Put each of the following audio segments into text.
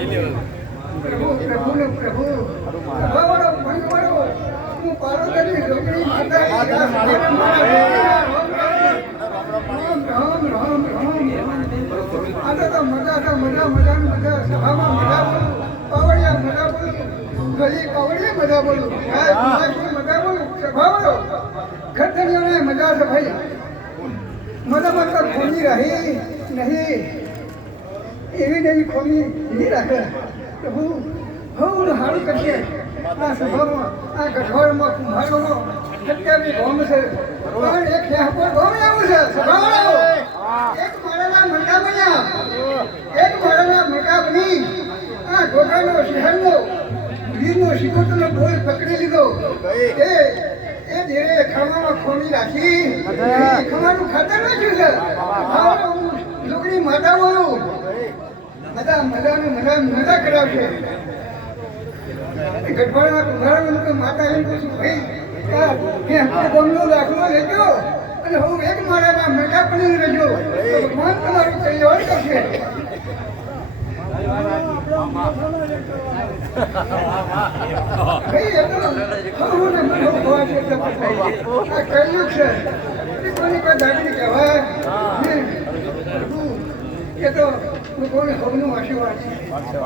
પ્રભુ પ્રભુ ને પ્રભુ પ્રભાવડો ભણવાડો હું પાર્વતી રોકડી માતા રામ રામ રામ આજે તો મજા સભામાં મજા બોલું પાવડિયા મજા બોલું ગલી પાવડિયા મજા બોલું મજા બોલું સભાવડો ખતરીઓને મજા છે ભાઈ મજામાં તો ખોની રહી નહીં એવી નવી ખોની નહીં રાખે પ્રભુ બહુ સારું કરશે આ સભામાં આ ગઠવાડમાં કુંભારોનો સત્યાવી ગોમ છે પણ એક હેપર ગોમ આવું છે સભાવાળાઓ એક માળાના મરકા બન્યા એક માળાના મરકા બની આ ગોઠાનો શહેરનો વીરનો શિકોતરનો બોલ પકડી લીધો એ ધીરે ખાવામાં ખોની રાખી ખાવાનું ખાતર નાખ્યું છે લોકડી માતા બોલું મજા કરાવશે ગઠવાડના કુંભારાનું માતા એમ કહું છું ભાઈ ગમનો દાખલો લેજો અને હું એક માળાના મેટા પડી રહેજો ભગવાન તમારું કલ્યાણ કરશે એ તો લોકોને સૌનું આશીર્વાદ છે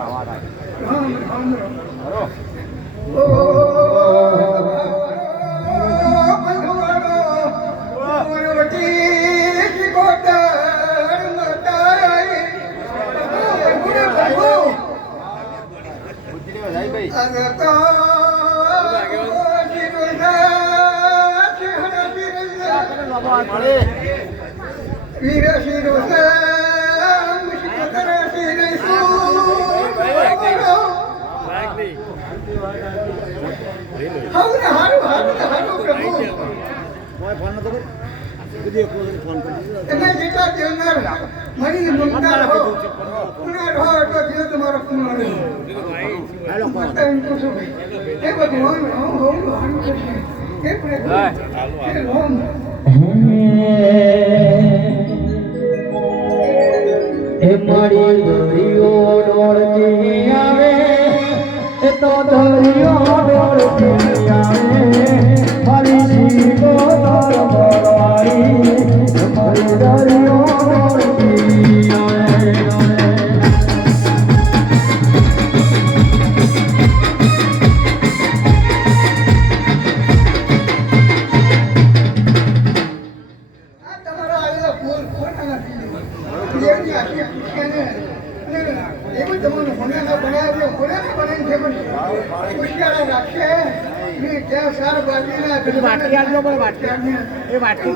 રામ રામ વીર શિરો જેટલા દેવનાર મરી મમતા રહો પુના રહો એટલો જીવ તમારો પુના રહો એ બધું સારું કરશે એ પ્રભુ એ મારી દરિયો ડોળતી આવે એ તો દરિયો ડોળતી આવે મારી શીખો તાર મારી મારી દરિયો ડોળતી આવે વાટકી